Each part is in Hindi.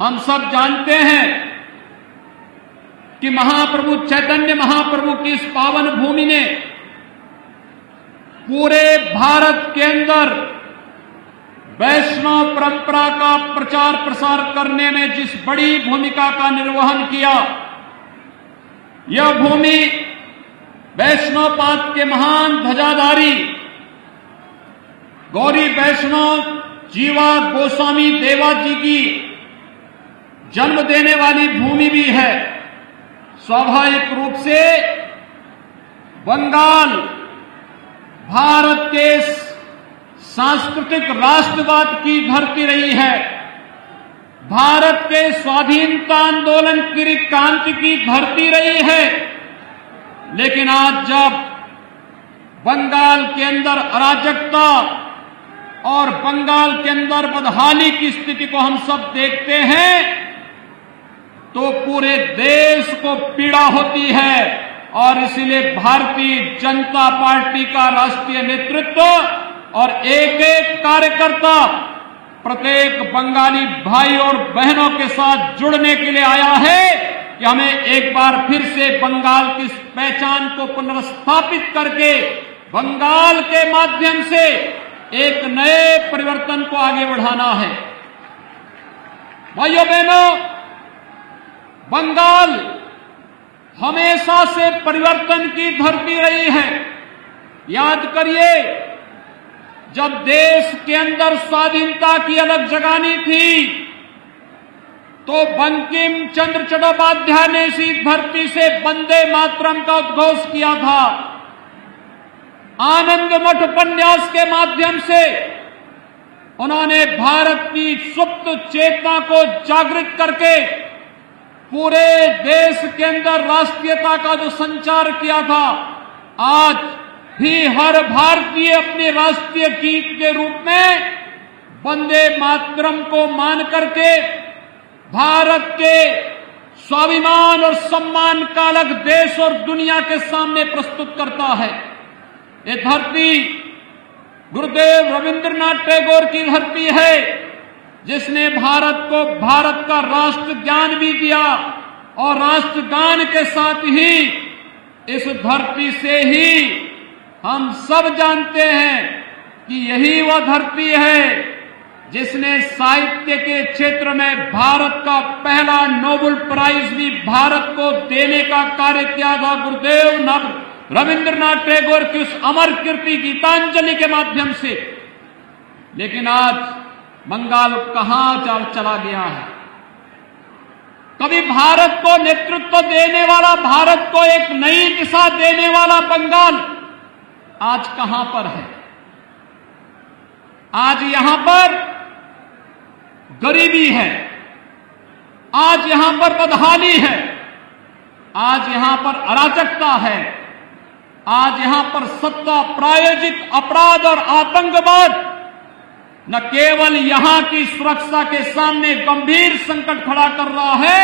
हम सब जानते हैं कि महाप्रभु चैतन्य महाप्रभु की इस पावन भूमि ने पूरे भारत के अंदर वैष्णव परंपरा का प्रचार प्रसार करने में जिस बड़ी भूमिका का निर्वहन किया, यह भूमि वैष्णवपाद के महान ध्वजाधारी गौरी वैष्णव जीवा गोस्वामी देवा जी की जन्म देने वाली भूमि भी है। स्वाभाविक रूप से बंगाल भारत के सांस्कृतिक राष्ट्रवाद की धरती रही है, भारत के स्वाधीनता आंदोलन की क्रांति की धरती रही है। लेकिन आज जब बंगाल के अंदर अराजकता और बंगाल के अंदर बदहाली की स्थिति को हम सब देखते हैं तो पूरे देश को पीड़ा होती है। और इसलिए भारतीय जनता पार्टी का राष्ट्रीय नेतृत्व और एक एक कार्यकर्ता प्रत्येक बंगाली भाई और बहनों के साथ जुड़ने के लिए आया है कि हमें एक बार फिर से बंगाल की पहचान को पुनर्स्थापित करके बंगाल के माध्यम से एक नए परिवर्तन को आगे बढ़ाना है। भाइयों बहनों, बंगाल हमेशा से परिवर्तन की धरती रही है। याद करिए, जब देश के अंदर स्वाधीनता की अलग जगानी थी तो बंकिम चंद्र चट्टोपाध्याय ने इसी धरती से वंदे मातरम का उद्घोष किया था। आनंद मठ उपन्यास के माध्यम से उन्होंने भारत की सुप्त चेतना को जागृत करके पूरे देश के अंदर राष्ट्रीयता का जो संचार किया था, आज भी हर भारतीय अपने राष्ट्रीय गीत के रूप में वंदे मातरम को मान करके भारत के स्वाभिमान और सम्मान का अलग देश और दुनिया के सामने प्रस्तुत करता है। ये धरती गुरुदेव रविंद्रनाथ टैगोर की धरती है, जिसने भारत को भारत का राष्ट्र ज्ञान भी दिया और राष्ट्रगान के साथ ही इस धरती से ही हम सब जानते हैं कि यही वह धरती है जिसने साहित्य के क्षेत्र में भारत का पहला नोबेल प्राइज भी भारत को देने का कार्य किया था, गुरुदेव रविंद्रनाथ टैगोर की उस अमर कीर्ति गीतांजलि के माध्यम से। लेकिन आज बंगाल कहां चला गया है? कभी भारत को नेतृत्व देने वाला, भारत को एक नई दिशा देने वाला बंगाल आज कहां पर है? आज यहां पर गरीबी है, आज यहां पर बदहाली है, आज यहां पर अराजकता है, आज यहां पर सत्ता प्रायोजित अपराध और आतंकवाद न केवल यहां की सुरक्षा के सामने गंभीर संकट खड़ा कर रहा है,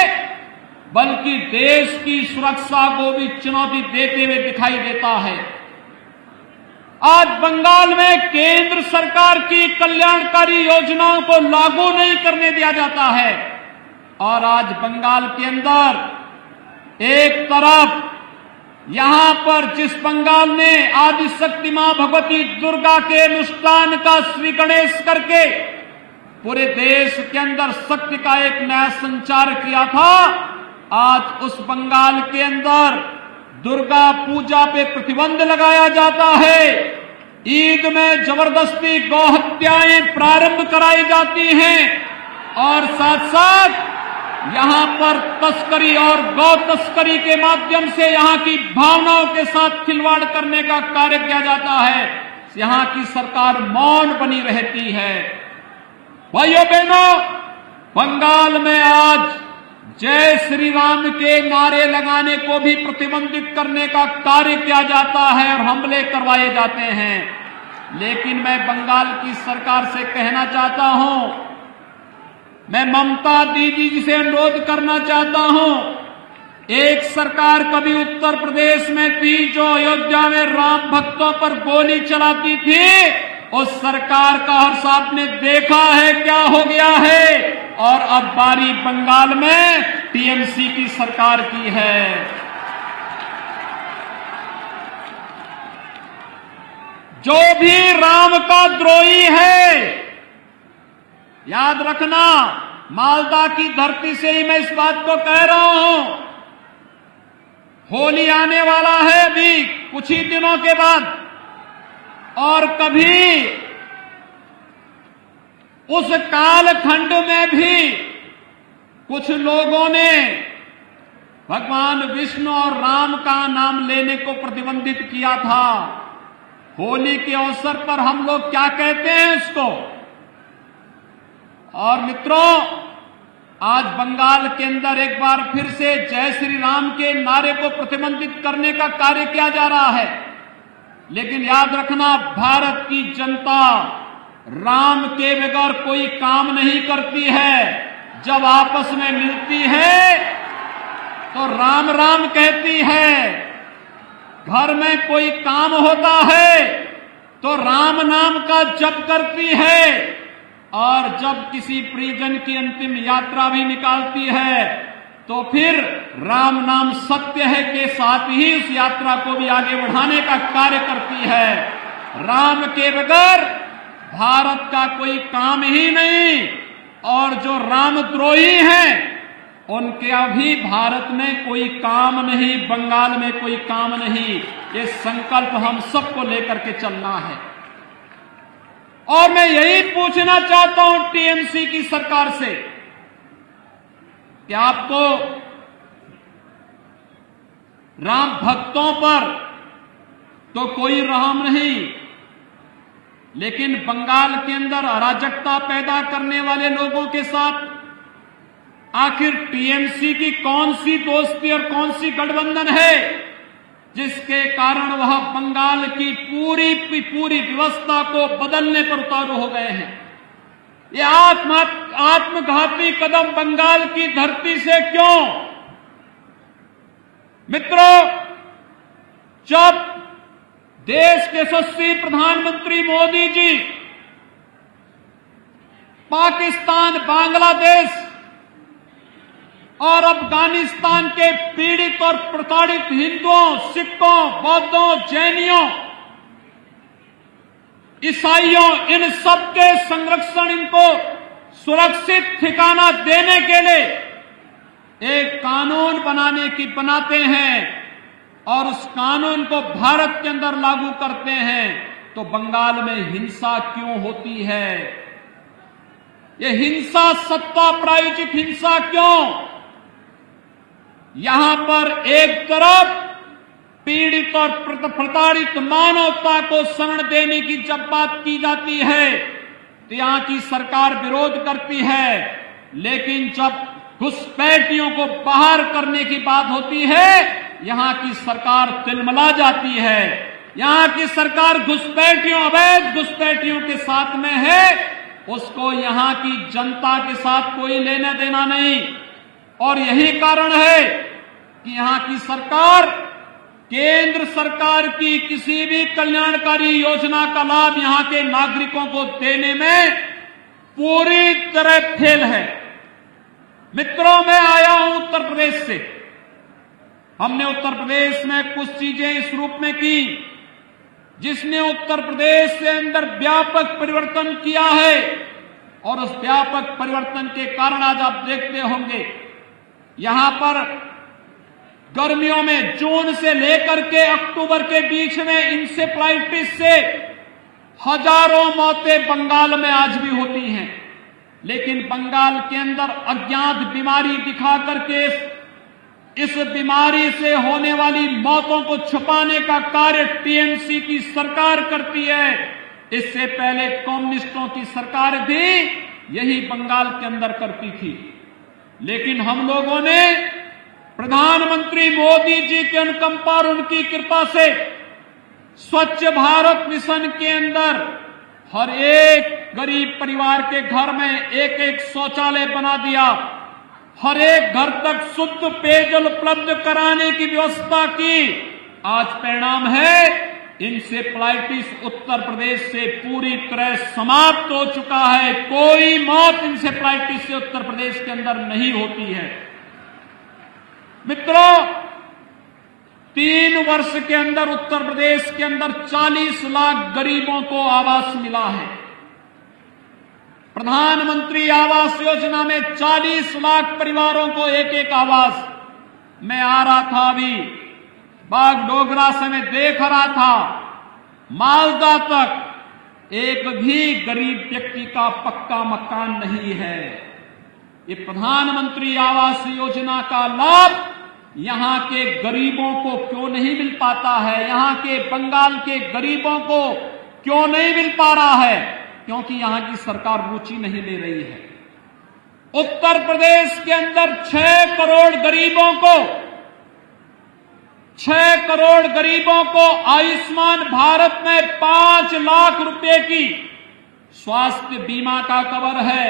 बल्कि देश की सुरक्षा को भी चुनौती देते हुए दिखाई देता है। आज बंगाल में केंद्र सरकार की कल्याणकारी योजनाओं को लागू नहीं करने दिया जाता है और आज बंगाल के अंदर एक तरफ यहां पर जिस बंगाल ने आदिशक्ति मां भगवती दुर्गा के अनुष्ठान का श्री गणेश करके पूरे देश के अंदर शक्ति का एक नया संचार किया था, आज उस बंगाल के अंदर दुर्गा पूजा पे प्रतिबंध लगाया जाता है। ईद में जबरदस्ती गौ हत्याएं प्रारंभ कराई जाती हैं और साथ साथ यहां पर तस्करी और गौ तस्करी के माध्यम से यहां की भावनाओं के साथ खिलवाड़ करने का कार्य किया जाता है। यहां की सरकार मौन बनी रहती है। भाइयों बहनों, बंगाल में आज जय श्री राम के नारे लगाने को भी प्रतिबंधित करने का कार्य किया जाता है और हमले करवाए जाते हैं। लेकिन मैं बंगाल की सरकार से कहना चाहता हूं, मैं ममता दीदी जी से अनुरोध करना चाहता हूं, एक सरकार कभी उत्तर प्रदेश में थी जो अयोध्या में राम भक्तों पर गोली चलाती थी, उस सरकार का हर साहब ने देखा है क्या हो गया है और अब बारी बंगाल में टीएमसी की सरकार की है। जो भी राम का द्रोही है, याद रखना, मालदा की धरती से ही मैं इस बात को कह रहा हूं। होली आने वाला है अभी कुछ ही दिनों के बाद, और कभी उस कालखंड में भी कुछ लोगों ने भगवान विष्णु और राम का नाम लेने को प्रतिबंधित किया था। होली के अवसर पर हम लोग क्या कहते हैं इसको। और मित्रों, आज बंगाल के अंदर एक बार फिर से जय श्री राम के नारे को प्रतिबंधित करने का कार्य किया जा रहा है। लेकिन याद रखना, भारत की जनता राम के बगैर कोई काम नहीं करती है। जब आपस में मिलती है तो राम राम कहती है, घर में कोई काम होता है तो राम नाम का जप करती है, और जब किसी प्रियजन की अंतिम यात्रा भी निकालती है तो फिर राम नाम सत्य है के साथ ही उस यात्रा को भी आगे बढ़ाने का कार्य करती है। राम के बगैर भारत का कोई काम ही नहीं, और जो रामद्रोही हैं उनके अभी भारत में कोई काम नहीं, बंगाल में कोई काम नहीं। ये संकल्प हम सबको लेकर के चलना है। और मैं यही पूछना चाहता हूं टीएमसी की सरकार से कि आपको राम भक्तों पर तो कोई रहम नहीं, लेकिन बंगाल के अंदर अराजकता पैदा करने वाले लोगों के साथ आखिर टीएमसी की कौन सी दोस्ती और कौन सी गठबंधन है जिसके कारण वह बंगाल की पूरी व्यवस्था को बदलने पर उतारू हो गए हैं। ये आत्मघाती कदम बंगाल की धरती से क्यों? मित्रों, जब देश के यशस्वी प्रधानमंत्री मोदी जी पाकिस्तान, बांग्लादेश और अफगानिस्तान के पीड़ित और प्रताड़ित हिंदुओं, सिखों, बौद्धों, जैनियों, ईसाइयों, इन सबके संरक्षण, इनको सुरक्षित ठिकाना देने के लिए एक कानून बनाते हैं और उस कानून को भारत के अंदर लागू करते हैं, तो बंगाल में हिंसा क्यों होती है? ये हिंसा, सत्ता प्रायोजित हिंसा क्यों? यहां पर एक तरफ पीड़ित और प्रताड़ित मानवता को शरण देने की जब बात की जाती है तो यहां की सरकार विरोध करती है, लेकिन जब घुसपैठियों को बाहर करने की बात होती है यहां की सरकार तिलमिला जाती है। यहां की सरकार घुसपैठियों, अवैध घुसपैठियों के साथ में है, उसको यहां की जनता के साथ कोई लेना देना नहीं। और यही कारण है कि यहां की सरकार केंद्र सरकार की किसी भी कल्याणकारी योजना का लाभ यहां के नागरिकों को देने में पूरी तरह फेल है। मित्रों, मैं आया हूं उत्तर प्रदेश से। हमने उत्तर प्रदेश में कुछ चीजें इस रूप में की जिसने उत्तर प्रदेश के अंदर व्यापक परिवर्तन किया है, और उस व्यापक परिवर्तन के कारण आज आप देखते होंगे यहां पर गर्मियों में जून से लेकर के अक्टूबर के बीच में इंसेफ्लाइटिस से हजारों मौतें बंगाल में आज भी होती हैं। लेकिन बंगाल के अंदर अज्ञात बीमारी दिखा करके इस बीमारी से होने वाली मौतों को छुपाने का कार्य टीएमसी की सरकार करती है। इससे पहले कम्युनिस्टों की सरकार भी यही बंगाल के अंदर करती थी। लेकिन हम लोगों ने प्रधानमंत्री मोदी जी के अनुकंपा और उनकी कृपा से स्वच्छ भारत मिशन के अंदर हर एक गरीब परिवार के घर में एक एक शौचालय बना दिया, हर एक घर तक शुद्ध पेयजल उपलब्ध कराने की व्यवस्था की। आज परिणाम है इंसेफ्लाइटिस उत्तर प्रदेश से पूरी तरह समाप्त हो चुका है। कोई मौत इंसेफ्लाइटिस से उत्तर प्रदेश के अंदर नहीं होती है। मित्रों, 3 वर्ष के अंदर उत्तर प्रदेश के अंदर 40 लाख गरीबों को आवास मिला है। प्रधानमंत्री आवास योजना में 40 लाख परिवारों को एक एक आवास। मैं आ रहा था अभी बागडोगरा से, मैं देख रहा था मालदा तक एक भी गरीब व्यक्ति का पक्का मकान नहीं है। ये प्रधानमंत्री आवास योजना का लाभ यहां के गरीबों को क्यों नहीं मिल पाता है? यहां के बंगाल के गरीबों को क्यों नहीं मिल पा रहा है? क्योंकि यहां की सरकार रुचि नहीं ले रही है। उत्तर प्रदेश के अंदर 6 करोड़ गरीबों को आयुष्मान भारत में 5 लाख रुपए की स्वास्थ्य बीमा का कवर है।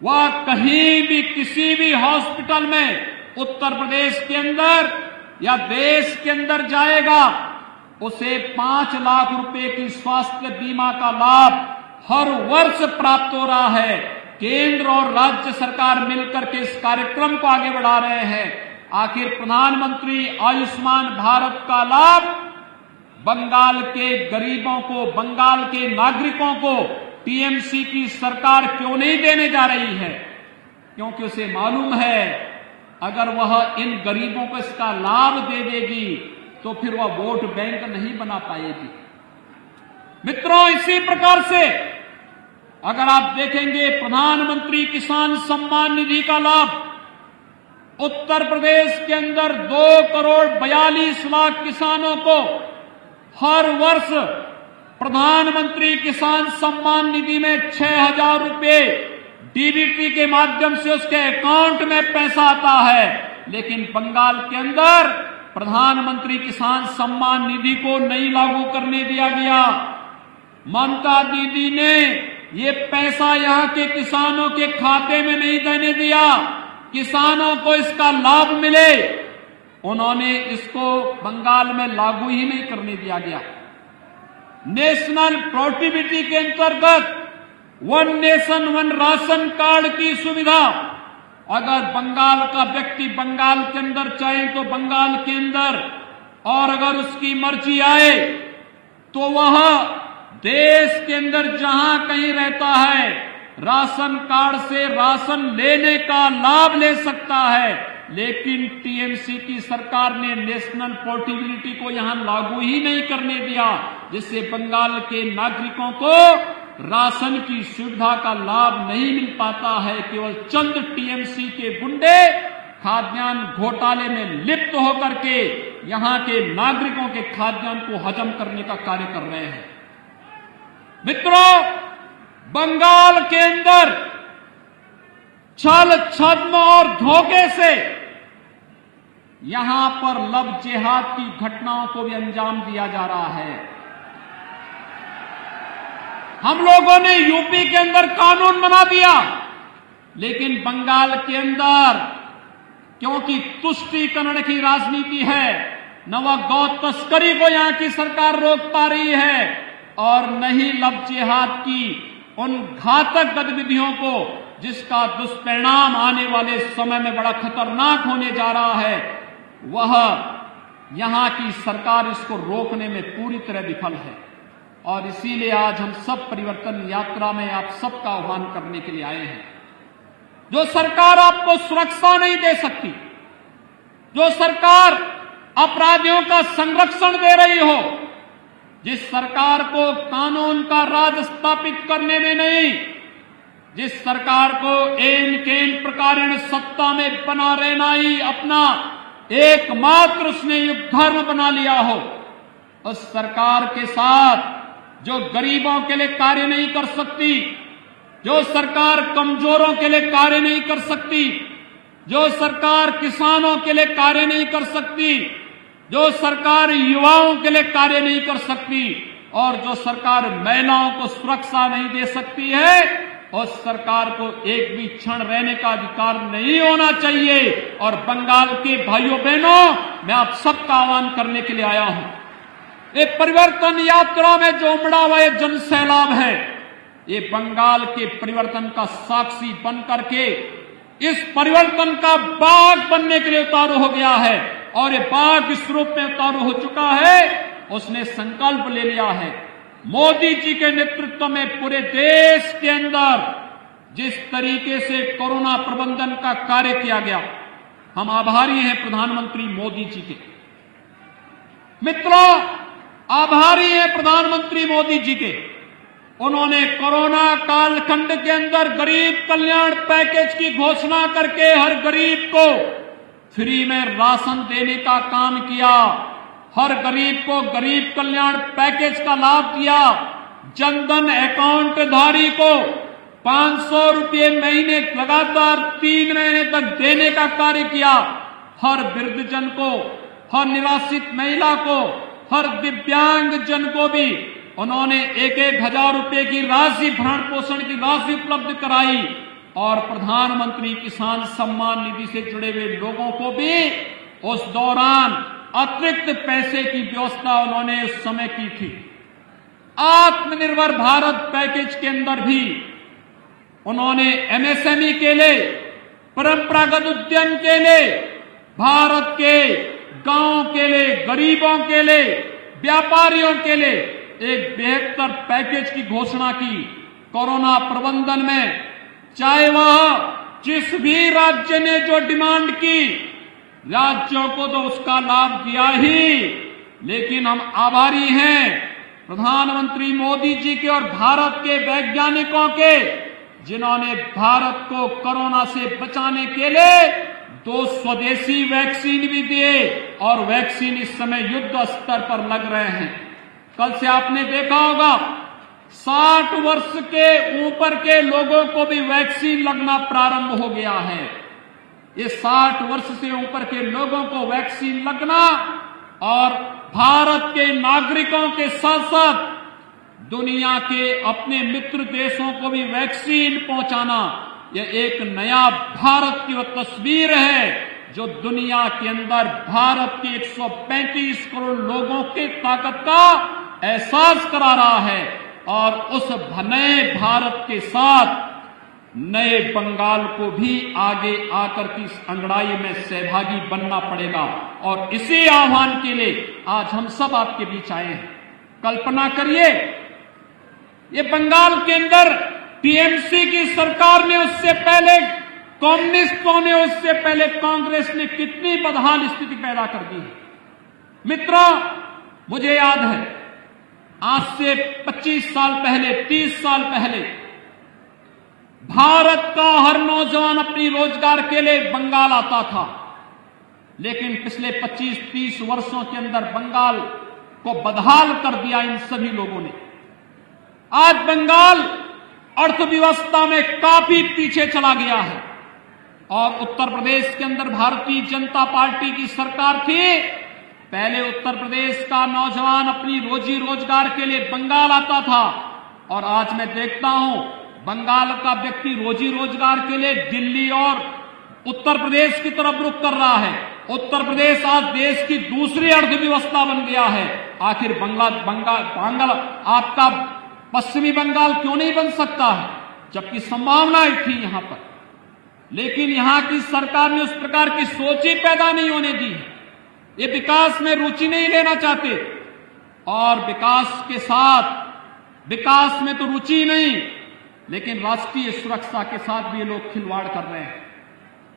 वह कहीं भी किसी भी हॉस्पिटल में उत्तर प्रदेश के अंदर या देश के अंदर जाएगा, उसे 5 लाख रुपए की स्वास्थ्य बीमा का लाभ हर वर्ष प्राप्त हो रहा है। केंद्र और राज्य सरकार मिलकर के इस कार्यक्रम को आगे बढ़ा रहे हैं। आखिर प्रधानमंत्री आयुष्मान भारत का लाभ बंगाल के गरीबों को, बंगाल के नागरिकों को टीएमसी की सरकार क्यों नहीं देने जा रही है? क्योंकि उसे मालूम है अगर वह इन गरीबों को इसका लाभ दे देगी तो फिर वह वोट बैंक नहीं बना पाएगी। मित्रों, इसी प्रकार से अगर आप देखेंगे प्रधानमंत्री किसान सम्मान निधि का लाभ उत्तर प्रदेश के अंदर 2 करोड़ 42 लाख किसानों को हर वर्ष प्रधानमंत्री किसान सम्मान निधि में 6,000 रुपए डीबीटी के माध्यम से उसके अकाउंट में पैसा आता है। लेकिन बंगाल के अंदर प्रधानमंत्री किसान सम्मान निधि को नहीं लागू करने दिया गया। ममता दीदी ने ये पैसा यहां के किसानों के खाते में नहीं देने दिया, किसानों को इसका लाभ मिले, उन्होंने इसको बंगाल में लागू ही नहीं करने दिया गया। नेशनल पोर्टेबिलिटी के अंतर्गत 1 नेशन 1 राशन कार्ड की सुविधा अगर बंगाल का व्यक्ति बंगाल के अंदर चाहे तो बंगाल के अंदर, और अगर उसकी मर्जी आए तो वह देश के अंदर जहां कहीं रहता है राशन कार्ड से राशन लेने का लाभ ले सकता है। लेकिन टीएमसी की सरकार ने नेशनल पोर्टेबिलिटी को यहां लागू ही नहीं करने दिया, जिससे बंगाल के नागरिकों को राशन की सुविधा का लाभ नहीं मिल पाता है। केवल चंद टीएमसी के गुंडे खाद्यान्न घोटाले में लिप्त होकर के यहां के नागरिकों के खाद्यान्न को हजम करने का कार्य कर रहे हैं। मित्रों, बंगाल के अंदर छल छद्म और धोखे से यहां पर लव जिहाद की घटनाओं को भी अंजाम दिया जा रहा है। हम लोगों ने यूपी के अंदर कानून बना दिया, लेकिन बंगाल के अंदर क्योंकि तुष्टीकरण की राजनीति है, न वह गौ तस्करी को यहां की सरकार रोक पा रही है और न ही लव जिहाद की उन घातक गतिविधियों को जिसका दुष्परिणाम आने वाले समय में बड़ा खतरनाक होने जा रहा है, वह यहां की सरकार इसको रोकने में पूरी तरह विफल है। और इसीलिए आज हम सब परिवर्तन यात्रा में आप सबका आह्वान करने के लिए आए हैं। जो सरकार आपको सुरक्षा नहीं दे सकती, जो सरकार अपराधियों का संरक्षण दे रही हो, जिस सरकार को कानून का राज स्थापित करने में नहीं, जिस सरकार को एन केन प्रकारेण सत्ता में बना रहना ही अपना एकमात्र उसने युग धर्म बना लिया हो, उस सरकार के साथ जो गरीबों के लिए कार्य नहीं कर सकती, जो सरकार कमजोरों के लिए कार्य नहीं कर सकती, जो सरकार किसानों के लिए कार्य नहीं कर सकती, जो सरकार युवाओं के लिए कार्य नहीं कर सकती और जो सरकार महिलाओं को सुरक्षा नहीं दे सकती है, उस सरकार को एक भी क्षण रहने का अधिकार नहीं होना चाहिए। और बंगाल के भाइयों बहनों, मैं आप सबका आह्वान करने के लिए आया हूं। ये परिवर्तन यात्रा में जो उमड़ा हुआ ये जन सैलाब है, ये बंगाल के परिवर्तन का साक्षी बन करके इस परिवर्तन का बाघ बनने के लिए उतारू हो गया है। और ये बाघ इस रूप में उतारू हो चुका है, उसने संकल्प ले लिया है। मोदी जी के नेतृत्व में पूरे देश के अंदर जिस तरीके से कोरोना प्रबंधन का कार्य किया गया, हम आभारी हैं प्रधानमंत्री मोदी जी के। मित्रों, आभारी हैं प्रधानमंत्री मोदी जी के। उन्होंने कोरोना कालखंड के अंदर गरीब कल्याण पैकेज की घोषणा करके हर गरीब को फ्री में राशन देने का काम किया, हर गरीब को गरीब कल्याण पैकेज का लाभ दिया, जनधन अकाउंट धारी को 500 रुपये महीने लगातार 3 महीने तक देने का कार्य किया, हर वृद्धजन को, हर निराश्रित महिला को, हर दिव्यांग जन को भी उन्होंने 1-1 हजार रुपये की राशि, भरण पोषण की राशि उपलब्ध कराई। और प्रधानमंत्री किसान सम्मान निधि से जुड़े हुए लोगों को भी उस दौरान अतिरिक्त पैसे की व्यवस्था उन्होंने उस समय की थी। आत्मनिर्भर भारत पैकेज के अंदर भी उन्होंने एमएसएमई के लिए, परंपरागत उद्यम के लिए, भारत के गांव के लिए, गरीबों के लिए, व्यापारियों के लिए एक बेहतर पैकेज की घोषणा की। कोरोना प्रबंधन में चाहे वह जिस भी राज्य ने जो डिमांड की, राज्यों को तो उसका लाभ दिया ही, लेकिन हम आभारी हैं प्रधानमंत्री मोदी जी के और भारत के वैज्ञानिकों के, जिन्होंने भारत को कोरोना से बचाने के लिए 2 स्वदेशी वैक्सीन भी दिए और वैक्सीन इस समय युद्ध स्तर पर लग रहे हैं। कल से आपने देखा होगा 60 वर्ष के ऊपर के लोगों को भी वैक्सीन लगना प्रारंभ हो गया है। ये 60 वर्ष से ऊपर के लोगों को वैक्सीन लगना और भारत के नागरिकों के साथ साथ दुनिया के अपने मित्र देशों को भी वैक्सीन पहुंचाना, यह एक नया भारत की वो तस्वीर है जो दुनिया के अंदर भारत के 135 करोड़ लोगों की ताकत का एहसास करा रहा है। और उस नए भारत के साथ नए बंगाल को भी आगे आकर की इस अंगड़ाई में सहभागी बनना पड़ेगा। और इसी आह्वान के लिए आज हम सब आपके बीच आए हैं। कल्पना करिए, ये बंगाल के अंदर टीएमसी की सरकार ने, उससे पहले कम्युनिस्टों ने, उससे पहले कांग्रेस ने कितनी बदहाल स्थिति पैदा कर दी है। मित्रों, मुझे याद है आज से 25 साल पहले, 30 साल पहले भारत का हर नौजवान अपनी रोजगार के लिए बंगाल आता था, लेकिन पिछले 25-30 वर्षों के अंदर बंगाल को बदहाल कर दिया इन सभी लोगों ने। आज बंगाल अर्थव्यवस्था में काफी पीछे चला गया है। और उत्तर प्रदेश के अंदर भारतीय जनता पार्टी की सरकार थी, पहले उत्तर प्रदेश का नौजवान अपनी रोजी रोजगार के लिए बंगाल आता था, और आज मैं देखता हूं बंगाल का व्यक्ति रोजी रोजगार के लिए दिल्ली और उत्तर प्रदेश की तरफ रुख कर रहा है। उत्तर प्रदेश आज देश की दूसरी अर्थव्यवस्था बन गया है। आखिर बंगाल आपका पश्चिमी बंगाल क्यों नहीं बन सकता है, जबकि संभावनाएं थी यहां पर, लेकिन यहां की सरकार ने उस प्रकार की सोच ही पैदा नहीं होने दी। ये विकास में रुचि नहीं लेना चाहते, और विकास के साथ, विकास में तो रुचि नहीं, लेकिन राष्ट्रीय सुरक्षा के साथ भी ये लोग खिलवाड़ कर रहे हैं।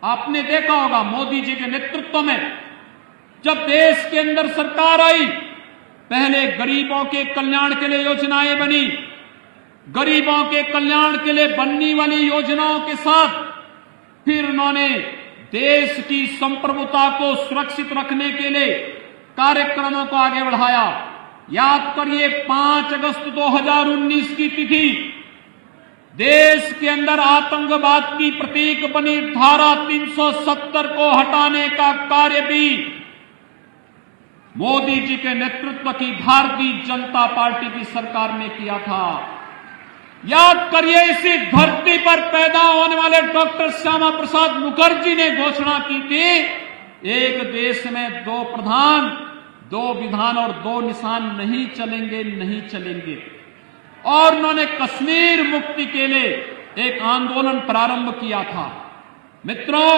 आपने देखा होगा मोदी जी के नेतृत्व में जब देश के अंदर सरकार आई, पहले गरीबों के कल्याण के लिए योजनाएं बनी, गरीबों के कल्याण के लिए बनने वाली योजनाओं के साथ फिर उन्होंने देश की संप्रभुता को सुरक्षित रखने के लिए कार्यक्रमों को आगे बढ़ाया। याद करिए 5 अगस्त 2019 की तिथि, देश के अंदर आतंकवाद की प्रतीक बनी धारा 370 को हटाने का कार्य भी मोदी जी के नेतृत्व की भारतीय जनता पार्टी की सरकार ने किया था। याद करिए, इसी धरती पर पैदा होने वाले डॉक्टर श्यामा प्रसाद मुखर्जी ने घोषणा की थी, एक देश में 2 प्रधान, दो विधान और दो निशान नहीं चलेंगे, नहीं चलेंगे। और उन्होंने कश्मीर मुक्ति के लिए एक आंदोलन प्रारंभ किया था। मित्रों,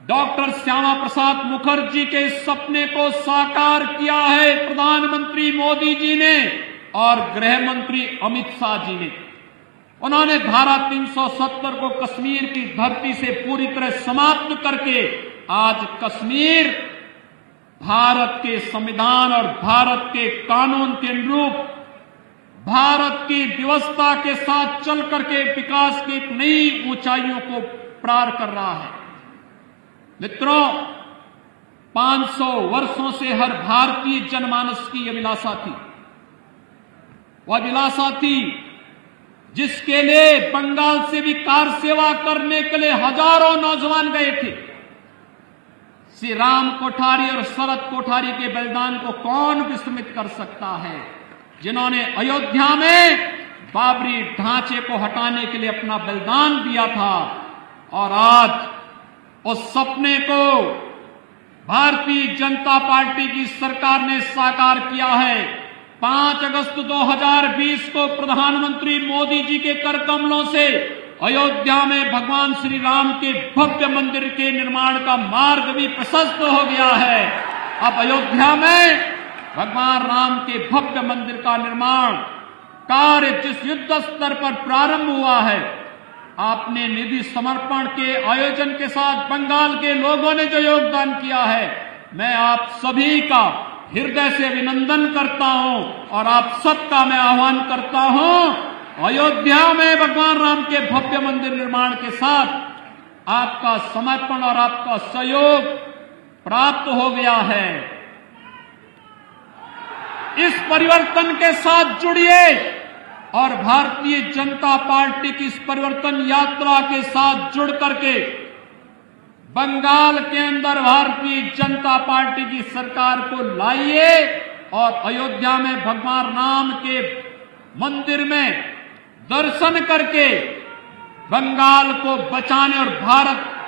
डॉक्टर श्यामा प्रसाद मुखर्जी के सपने को साकार किया है प्रधानमंत्री मोदी जी ने और गृह मंत्री अमित शाह जी ने। उन्होंने धारा 370 को कश्मीर की धरती से पूरी तरह समाप्त करके आज कश्मीर भारत के संविधान और भारत के कानून के अनुरूप भारत की व्यवस्था के साथ चल करके विकास की एक नई ऊंचाइयों को पार कर रहा है। मित्रों, 500 वर्षों से हर भारतीय जनमानस की अभिलाषा थी। वह अभिलाषा थी जिसके लिए बंगाल से भी कार सेवा करने के लिए हजारों नौजवान गए थे। श्री राम कोठारी और शरद कोठारी के बलिदान को कौन विस्मृत कर सकता है, जिन्होंने अयोध्या में बाबरी ढांचे को हटाने के लिए अपना बलिदान दिया था। और आज उस सपने को भारतीय जनता पार्टी की सरकार ने साकार किया है। 5 अगस्त 2020 को प्रधानमंत्री मोदी जी के कर कमलों से अयोध्या में भगवान श्री राम के भव्य मंदिर के निर्माण का मार्ग भी प्रशस्त हो गया है। अब अयोध्या में भगवान राम के भव्य मंदिर का निर्माण कार्य जिस युद्ध स्तर पर प्रारंभ हुआ है, आपने निधि समर्पण के आयोजन के साथ बंगाल के लोगों ने जो योगदान किया है, मैं आप सभी का हृदय से अभिनंदन करता हूं और आप सबका मैं आह्वान करता हूं, अयोध्या में भगवान राम के भव्य मंदिर निर्माण के साथ आपका समर्पण और आपका सहयोग प्राप्त हो गया है। इस परिवर्तन के साथ जुड़िए और भारतीय जनता पार्टी की इस परिवर्तन यात्रा के साथ जुड़ करके बंगाल के अंदर भारतीय जनता पार्टी की सरकार को लाइए और अयोध्या में भगवान राम के मंदिर में दर्शन करके बंगाल को बचाने और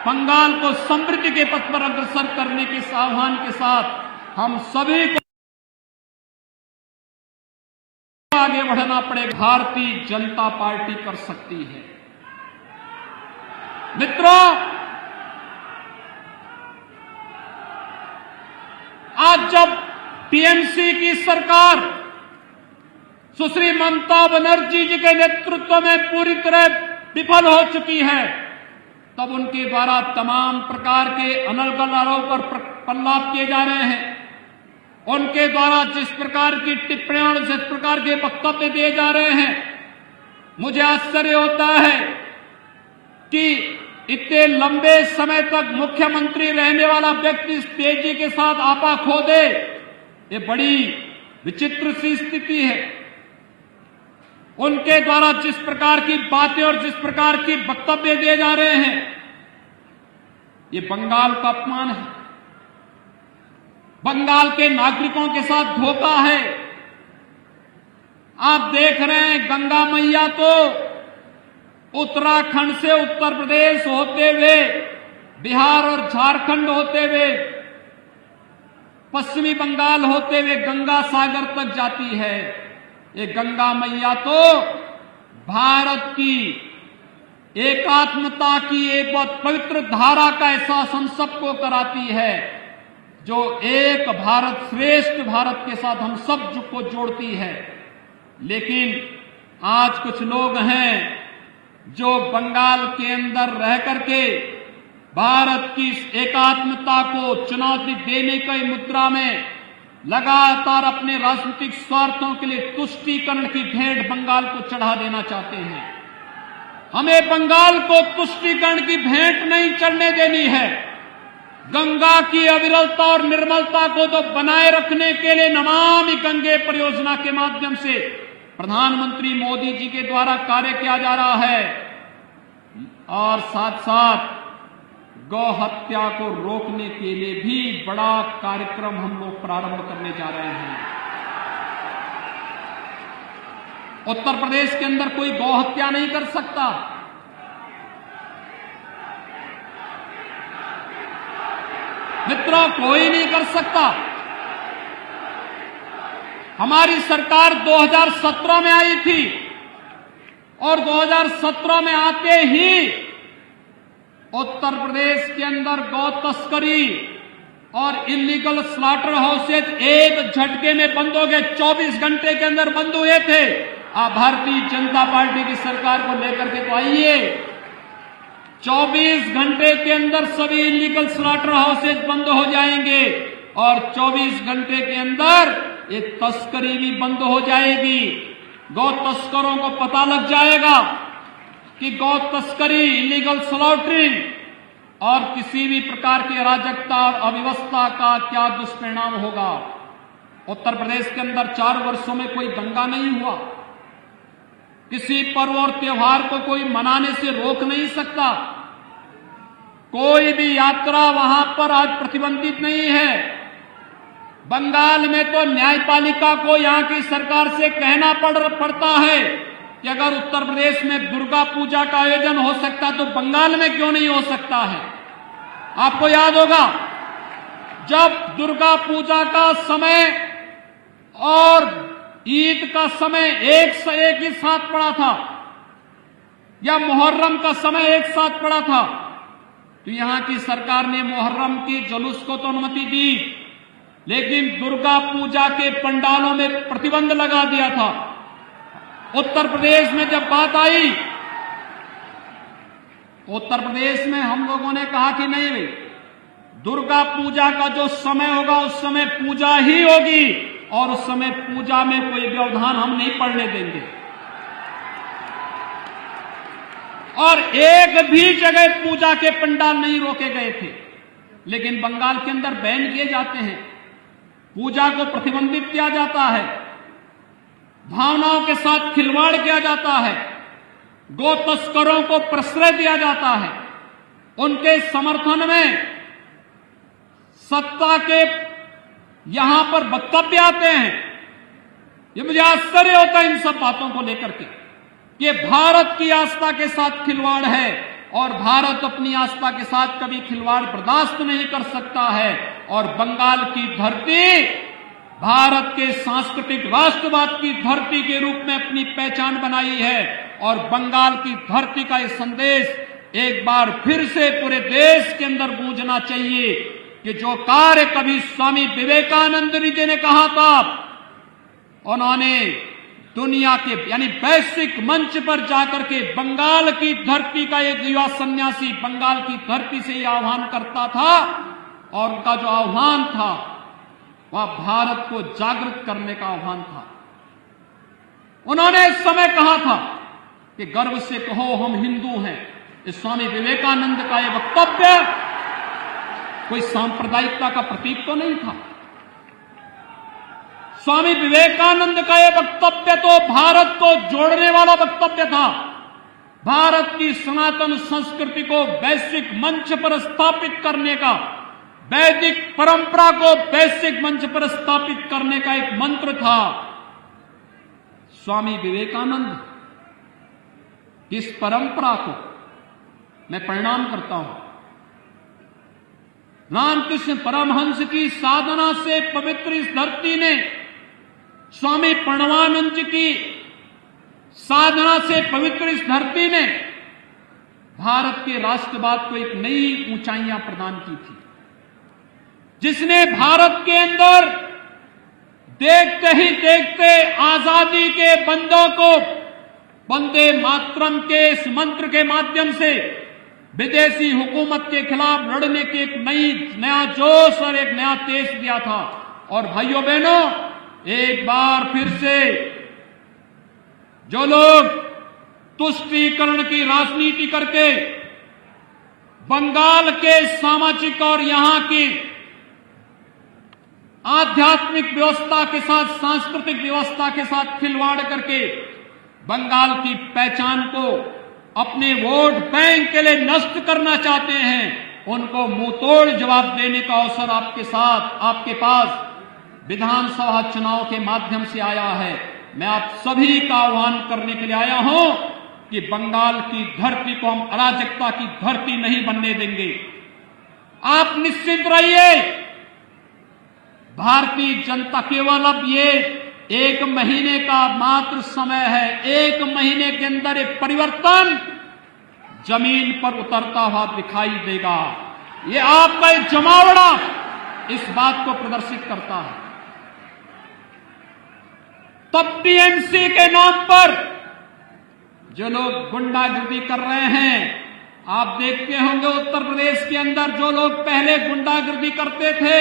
बंगाल को समृद्धि के पथ पर अग्रसर करने के आह्वान के साथ हम सभी को आगे बढ़ना पड़ेगा। भारतीय जनता पार्टी कर सकती है। मित्रों, आज जब टीएमसी की सरकार सुश्री ममता बनर्जी जी के नेतृत्व में पूरी तरह विफल हो चुकी है, तब उनके द्वारा तमाम प्रकार के अनर्गल आरोप पर प्रलाप किए जा रहे हैं। उनके द्वारा जिस प्रकार की टिप्पणियां और जिस प्रकार के वक्तव्य दिए जा रहे हैं, मुझे आश्चर्य होता है कि इतने लंबे समय तक मुख्यमंत्री रहने वाला व्यक्ति इस तेजी के साथ आपा खो दे, ये बड़ी विचित्र सी स्थिति है। उनके द्वारा जिस प्रकार की बातें और जिस प्रकार की वक्तव्य दिए जा रहे हैं, ये बंगाल का अपमान है, बंगाल के नागरिकों के साथ धोखा है। आप देख रहे हैं, गंगा मैया तो उत्तराखंड से उत्तर प्रदेश होते हुए बिहार और झारखंड होते हुए पश्चिमी बंगाल होते हुए गंगा सागर तक जाती है। ये गंगा मैया तो भारत की एकात्मता की एक बहुत पवित्र धारा का एहसास हम सबको कराती है, जो एक भारत श्रेष्ठ भारत के साथ हम सब को जोड़ती है। लेकिन आज कुछ लोग हैं जो बंगाल के अंदर रह करके भारत की एकात्मता को चुनौती देने की मुद्रा में लगातार अपने राजनीतिक स्वार्थों के लिए तुष्टीकरण की भेंट बंगाल को चढ़ा देना चाहते हैं। हमें बंगाल को तुष्टीकरण की भेंट नहीं चढ़ने देनी है। गंगा की अविरलता और निर्मलता को तो बनाए रखने के लिए नमामि गंगे परियोजना के माध्यम से प्रधानमंत्री मोदी जी के द्वारा कार्य किया जा रहा है और साथ साथ गौ हत्या को रोकने के लिए भी बड़ा कार्यक्रम हम लोग प्रारंभ करने जा रहे हैं। उत्तर प्रदेश के अंदर कोई गौ हत्या नहीं कर सकता। मित्रों, कोई नहीं कर सकता। हमारी सरकार 2017 में आई थी और 2017 में आते ही उत्तर प्रदेश के अंदर गौ तस्करी और इलीगल स्लॉटर हाउसेज एक झटके में बंद हो गए। 24 घंटे के अंदर बंद हुए थे। आप भारतीय जनता पार्टी की सरकार को लेकर के तो आइए, 24 घंटे के अंदर सभी इलीगल स्लॉटर हाउसेज बंद हो जाएंगे और 24 घंटे के अंदर ये तस्करी भी बंद हो जाएगी। गौ तस्करों को पता लग जाएगा कि गौ तस्करी, इलीगल स्लॉटरिंग और किसी भी प्रकार की अराजकता और अव्यवस्था का क्या दुष्परिणाम होगा। उत्तर प्रदेश के अंदर 4 वर्षों में कोई दंगा नहीं हुआ। किसी पर्व और त्योहार को कोई मनाने से रोक नहीं सकता। कोई भी यात्रा वहां पर आज प्रतिबंधित नहीं है। बंगाल में तो न्यायपालिका को यहां की सरकार से कहना पड़ता है कि अगर उत्तर प्रदेश में दुर्गा पूजा का आयोजन हो सकता तो बंगाल में क्यों नहीं हो सकता है। आपको याद होगा जब दुर्गा पूजा का समय और ईद का समय एक ही साथ पड़ा था या मुहर्रम का समय एक साथ पड़ा था तो यहां की सरकार ने मुहर्रम की जुलूस को तो अनुमति दी, लेकिन दुर्गा पूजा के पंडालों में प्रतिबंध लगा दिया था। उत्तर प्रदेश में जब बात आई, उत्तर प्रदेश में हम लोगों ने कहा कि नहीं भाई, दुर्गा पूजा का जो समय होगा उस समय पूजा ही होगी और उस समय पूजा में कोई व्यवधान हम नहीं पड़ने देंगे। और एक भी जगह पूजा के पंडाल नहीं रोके गए थे। लेकिन बंगाल के अंदर बैन किए जाते हैं, पूजा को प्रतिबंधित किया जाता है, भावनाओं के साथ खिलवाड़ किया जाता है, गो तस्करों को प्रश्रय दिया जाता है, उनके समर्थन में सत्ता के यहां पर वक्तव्य आते हैं। ये मुझे आश्चर्य होता है इन सब बातों को लेकर के। ये भारत की आस्था के साथ खिलवाड़ है और भारत अपनी आस्था के साथ कभी खिलवाड़ बर्दाश्त नहीं कर सकता है। और बंगाल की धरती भारत के सांस्कृतिक राष्ट्रवाद की धरती के रूप में अपनी पहचान बनाई है और बंगाल की धरती का ये संदेश एक बार फिर से पूरे देश के अंदर गूंजना चाहिए कि जो कार्य कभी स्वामी विवेकानंद जी ने कहा था, उन्होंने दुनिया के यानी वैश्विक मंच पर जाकर के बंगाल की धरती का एक युवा सन्यासी बंगाल की धरती से यह आह्वान करता था और उनका जो आह्वान था वह भारत को जागृत करने का आह्वान था। उन्होंने इस समय कहा था कि गर्व से कहो हम हिंदू हैं। इस स्वामी विवेकानंद का यह वक्तव्य कोई सांप्रदायिकता का प्रतीक तो नहीं था। स्वामी विवेकानंद का यह वक्तव्य तो भारत को जोड़ने वाला वक्तव्य था। भारत की सनातन संस्कृति को वैश्विक मंच पर स्थापित करने का, वैदिक परंपरा को वैश्विक मंच पर स्थापित करने का एक मंत्र था। स्वामी विवेकानंद इस परंपरा को मैं प्रणाम करता हूं। रामकृष्ण परमहंस की साधना से पवित्र इस धरती ने, स्वामी प्रणवानंद जी की साधना से पवित्र इस धरती ने भारत के राष्ट्रवाद को एक नई ऊंचाइयां प्रदान की थी, जिसने भारत के अंदर देखते ही देखते आजादी के बंदों को वंदे मातरम के इस मंत्र के माध्यम से विदेशी हुकूमत के खिलाफ लड़ने की एक नया जोश और एक नया तेज दिया था। और भाइयों बहनों, एक बार फिर से जो लोग तुष्टीकरण की राजनीति करके बंगाल के सामाजिक और यहां की आध्यात्मिक व्यवस्था के साथ, सांस्कृतिक व्यवस्था के साथ खिलवाड़ करके बंगाल की पहचान को अपने वोट बैंक के लिए नष्ट करना चाहते हैं, उनको मुंहतोड़ जवाब देने का अवसर आपके पास विधानसभा चुनाव के माध्यम से आया है। मैं आप सभी का आह्वान करने के लिए आया हूं कि बंगाल की धरती को हम अराजकता की धरती नहीं बनने देंगे। आप निश्चित रहिए, भारतीय जनता केवल अब ये 1 महीने का मात्र समय है। 1 महीने के अंदर एक परिवर्तन जमीन पर उतरता हुआ दिखाई देगा। ये आपका एक जमावड़ा इस बात को प्रदर्शित करता है। तब टीएमसी के नाम पर जो लोग गुंडागिर्दी कर रहे हैं, आप देखते होंगे उत्तर प्रदेश के अंदर जो लोग पहले गुंडागिर्दी करते थे,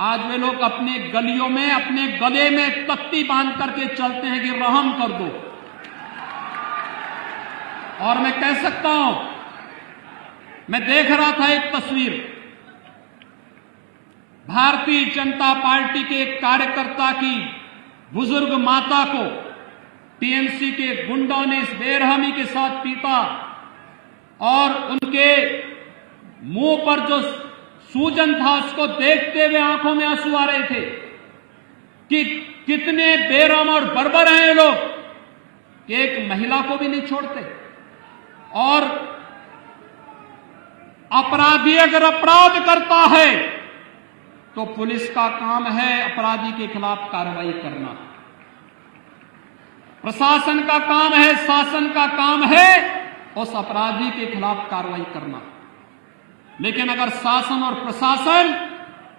आज वे लोग अपने गलियों में अपने गले में तख्ती बांध करके चलते हैं कि रहम कर दो। और मैं कह सकता हूं, मैं देख रहा था एक तस्वीर, भारतीय जनता पार्टी के एक कार्यकर्ता की बुजुर्ग माता को टीएमसी के गुंडों ने इस बेरहमी के साथ पीटा और उनके मुंह पर जो सूजन था उसको देखते हुए आंखों में आंसू आ रहे थे कि कितने बेरहम और बर्बर हैं ये लोग कि एक महिला को भी नहीं छोड़ते। और अपराधी अगर अपराध करता है तो पुलिस का काम है अपराधी के खिलाफ कार्रवाई करना, प्रशासन का काम है, शासन का काम है उस अपराधी के खिलाफ कार्रवाई करना। लेकिन अगर शासन और प्रशासन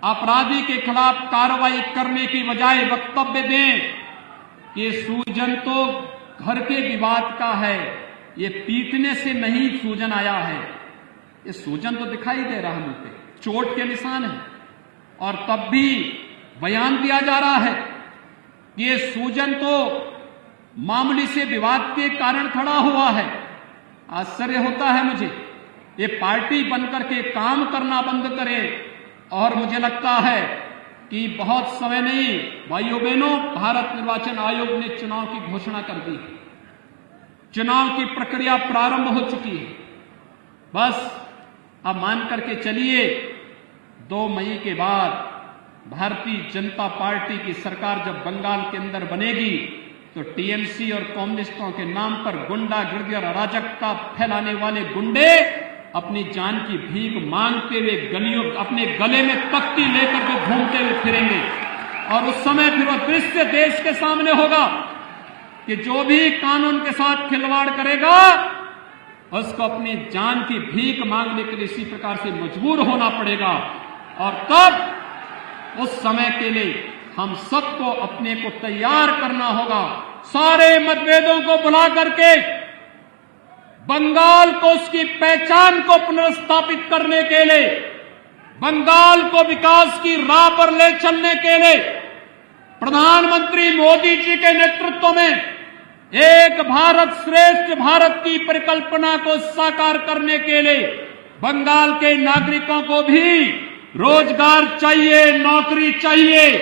अपराधी के खिलाफ कार्रवाई करने की बजाय वक्तव्य दें कि सूजन तो घर के विवाद का है, ये पीटने से नहीं सूजन आया है, ये सूजन तो दिखाई दे रहा है मुंह पे, चोट के निशान है, और तब भी बयान दिया जा रहा है कि ये सूजन तो मामूली से विवाद के कारण खड़ा हुआ है। आश्चर्य होता है मुझे, ये पार्टी बनकर के काम करना बंद करे। और मुझे लगता है कि बहुत समय नहीं, भाइयों बहनों, भारत निर्वाचन आयोग ने चुनाव की घोषणा कर दी, चुनाव की प्रक्रिया प्रारंभ हो चुकी है। बस अब मान करके चलिए 2 मई के बाद भारतीय जनता पार्टी की सरकार जब बंगाल के अंदर बनेगी तो टीएमसी और कम्युनिस्टों के नाम पर गुंडागिर्दी और अराजकता फैलाने वाले गुंडे अपनी जान की भीख मांगते हुए गलियों अपने गले में तख्ती लेकर के घूमते हुए फिरेंगे। और उस समय फिर वो दृश्य देश के सामने होगा कि जो भी कानून के साथ खिलवाड़ करेगा उसको अपनी जान की भीख मांगने के लिए इसी प्रकार से मजबूर होना पड़ेगा। और तब उस समय के लिए हम सबको अपने को तैयार करना होगा, सारे मतभेदों को भुला करके बंगाल को उसकी पहचान को पुनर्स्थापित करने के लिए, बंगाल को विकास की राह पर ले चलने के लिए प्रधानमंत्री मोदी जी के नेतृत्व में एक भारत श्रेष्ठ भारत की परिकल्पना को साकार करने के लिए बंगाल के नागरिकों को भी रोजगार चाहिए, नौकरी चाहिए,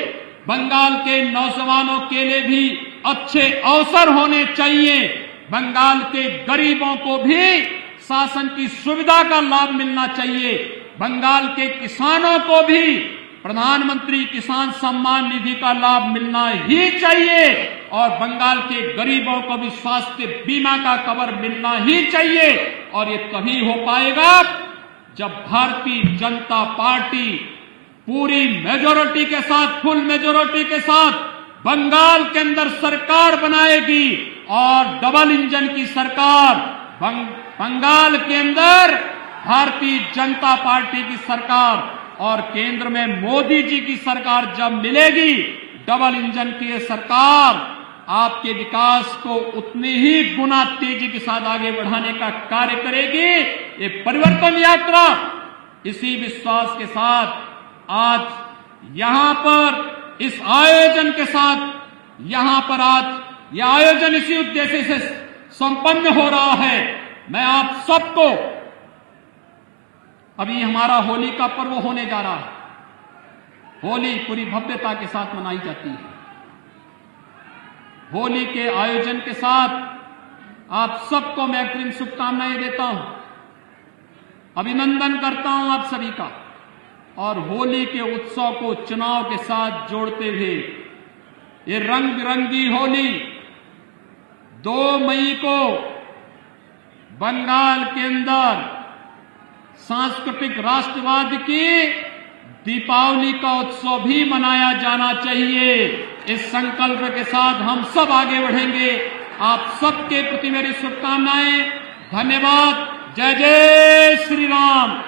बंगाल के नौजवानों के लिए भी अच्छे अवसर होने चाहिए, बंगाल के गरीबों को भी शासन की सुविधा का लाभ मिलना चाहिए, बंगाल के किसानों को भी प्रधानमंत्री किसान सम्मान निधि का लाभ मिलना ही चाहिए, और बंगाल के गरीबों को भी स्वास्थ्य बीमा का कवर मिलना ही चाहिए। और ये तभी हो पाएगा जब भारतीय जनता पार्टी पूरी मेजोरिटी के साथ, फुल मेजोरिटी के साथ बंगाल के अंदर सरकार बनाएगी। और डबल इंजन की सरकार, बंगाल के अंदर भारतीय जनता पार्टी की सरकार और केंद्र में मोदी जी की सरकार जब मिलेगी, डबल इंजन की ये सरकार आपके विकास को उतनी ही गुना तेजी के साथ आगे बढ़ाने का कार्य करेगी। ये परिवर्तन यात्रा, इसी विश्वास के साथ आज यहां पर इस आयोजन के साथ, यहां पर आज यह आयोजन इसी उद्देश्य से संपन्न हो रहा है। मैं आप सबको, अभी हमारा होली का पर्व होने जा रहा है, होली पूरी भव्यता के साथ मनाई जाती है। होली के आयोजन के साथ आप सबको मैं अग्रिम शुभकामनाएं देता हूं, अभिनंदन करता हूं आप सभी का। और होली के उत्सव को चुनाव के साथ जोड़ते हुए ये रंग बिरंगी होली 2 मई को बंगाल के अंदर सांस्कृतिक राष्ट्रवाद की दीपावली का उत्सव भी मनाया जाना चाहिए। इस संकल्प के साथ हम सब आगे बढ़ेंगे। आप सबके प्रति मेरी शुभकामनाएं। धन्यवाद। जय जय श्री राम।